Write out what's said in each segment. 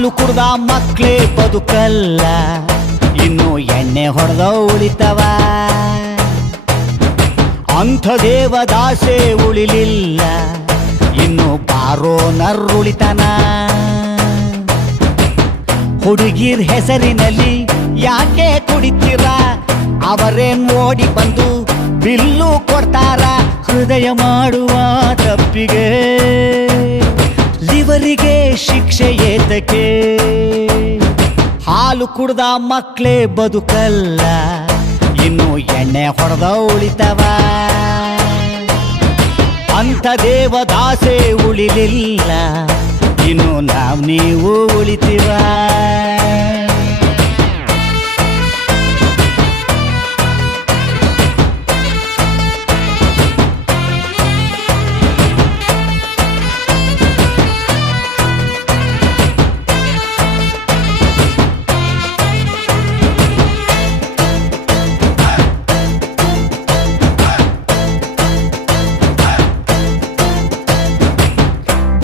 ಹಾಲು ಕುಡ್ದ ಮಕ್ಳೇ ಬದುಕಲ್ಲ, ಇನ್ನು ಎಣ್ಣೆ ಹೊಡೆದ ಉಳಿತವ. ಅಂಥ ದೇವದಾಸೆ ಉಳಿಲಿಲ್ಲ, ಇನ್ನು ಬಾರೋ ನರ್ರುಳಿತನ. ಹುಡುಗಿರ್ ಹೆಸರಿನಲ್ಲಿ ಯಾಕೆ ಕುಡಿತೀರ, ಅವರೇನ್ ಓಡಿ ಬಂದು ಬಿಲ್ಲು ಕೊಡ್ತಾರ. ಹೃದಯ ಮಾಡುವ ತಪ್ಪಿಗೆ ಲಿವರಿಗೆ ಶಿಕ್ಷೆ ಏತಕ್ಕೆ. ಹಾಲು ಕುಡ್ದ ಮಕ್ಳೇ ಬದುಕಲ್ಲ, ಇನ್ನು ಎಣ್ಣೆ ಹೊಡೆದ ಉಳಿತವ. ಅಂಥ ದೇವದಾಸೆ ಉಳಿಲಿಲ್ಲ, ಇನ್ನು ನೀವು ಉಳಿತೀವ.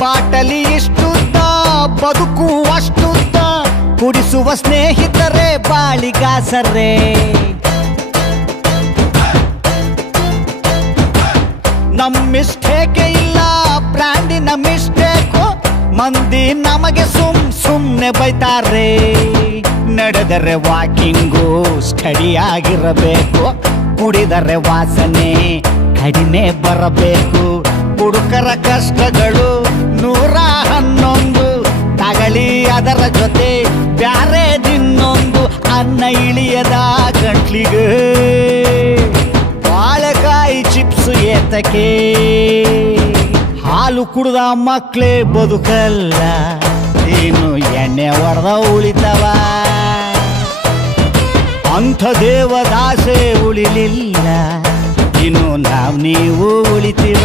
ಬಾಟಲಿ ಇಷ್ಟುದ್ದ ಬದುಕು ಅಷ್ಟುದ್ದ, ಕುಡಿಸುವ ಸ್ನೇಹಿತರೆ ಬಾಳಿಗಾಸರೇ. ನಮ್ ಮಿಸ್ಟೇಕೆ ಇಲ್ಲ, ಬ್ರ್ಯಾಂಡಿನ ಮಿಸ್ಟೇಕು. ಮಂದಿ ನಮಗೆ ಸುಮ್ನೆ ಬೈತಾರೆ. ನಡೆದರೆ ವಾಕಿಂಗು ಸ್ಟಡಿ ಆಗಿರಬೇಕು, ಕುಡಿದರೆ ವಾಸನೆ ಕಡಿಮೆ ಬರಬೇಕು. ಹುಡುಕರ ಕಷ್ಟಗಳು 111, ತಗಳಿ ಅದರ ಜೊತೆ ಬ್ಯಾರೆ ದಿನ್ನೊಂದು. ಅನ್ನ ಇಳಿಯದ ಗಂಟ್ಲಿಗೆ ಬಾಳೆಕಾಯಿ ಚಿಪ್ಸ್ ಏತಕ್ಕೆ. ಹಾಲು ಕುಡ್ದ ಮಕ್ಳೇ ಬದುಕಲ್ಲ, ಇನ್ನು ಎಣ್ಣೆ ಹೊಡೆದ ಉಳಿತವ. ಅಂಥ ದೇವದಾಸೆ ಉಳಿಲಿಲ್ಲ, ಇನ್ನು ನೀವು ಉಳಿತೀವ.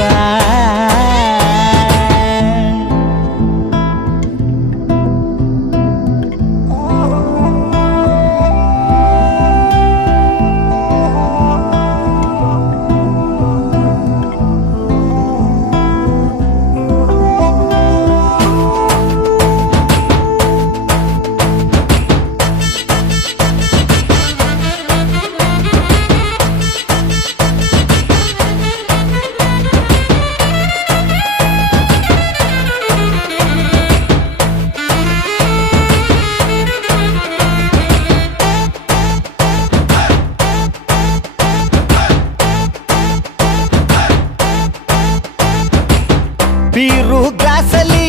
ಬೀರು ಗ್ಲಾಸಲ್ಲಿ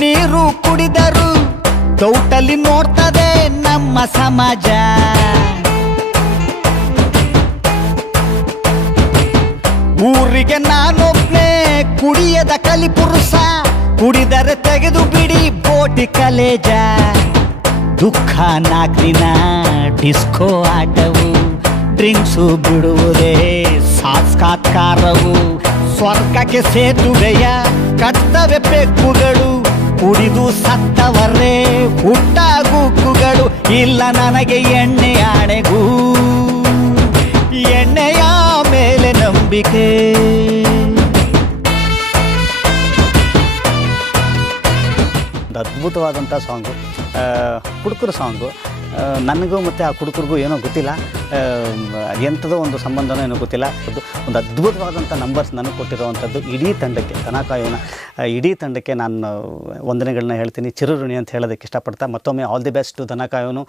ನೀರು ಕುಡಿದರು ದೌಟಲ್ಲಿ ನೋಡ್ತದೆ ನಮ್ಮ ಸಮಾಜ. ಊರಿಗೆ ನಾನೊಬ್ನೇ ಕುಡಿಯದ ಕಲಿಪುರುಷ, ಕುಡಿದರೆ ತೆಗೆದು ಬಿಡಿ ಬೋಟಿ ಕಲೇಜ. ದುಃಖ 4 ದಿನ ಡಿಸ್ಕೋ ಆಟವು, ಡ್ರಿಂಕ್ಸು ಬಿಡುವುದೇ ಸಾಕ್ಷಾತ್ಕಾರವು. ಸ್ವರ್ಗಕ್ಕೆ ಸೇತುವೆಯ ಕರ್ತವ್ಯ ಪೆಕ್ಕುಗಳು, ಕುಡಿದು ಸತ್ತವರೇ ಹುಟ್ಟಾಗುಕ್ಕುಗಳು. ಇಲ್ಲ ನನಗೆ ಎಣ್ಣೆ ಆಣೆಗೂ, ಎಣ್ಣೆಯ ಮೇಲೆ ನಂಬಿಕೆ. ಅದ್ಭುತವಾದಂಥ ಸಾಂಗು, ಕುಡುಕರ ಸಾಂಗು. ನನಗೂ ಮತ್ತು ಆ ಕುಡುಕರಿಗೂ ಏನೋ ಗೊತ್ತಿಲ್ಲ, ಎಂಥದೋ ಒಂದು ಸಂಬಂಧನೋ ಏನೋ ಗೊತ್ತಿಲ್ಲ. ಒಂದು ಅದ್ಭುತವಾದಂಥ ನಂಬರ್ಸ್ ನನಗೆ ಕೊಟ್ಟಿರುವಂಥದ್ದು ಇಡೀ ತಂಡಕ್ಕೆ, ದನ ಕಾಯೋನ ಇಡೀ ತಂಡಕ್ಕೆ ನಾನು ವಂದನೆಗಳನ್ನ ಹೇಳ್ತೀನಿ. ಚಿರಋಣಿ ಅಂತ ಹೇಳೋದಕ್ಕೆ ಇಷ್ಟಪಡ್ತಾ ಮತ್ತೊಮ್ಮೆ ಆಲ್ ದಿ ಬೆಸ್ಟ್ ದನ ಕಾಯೋನು.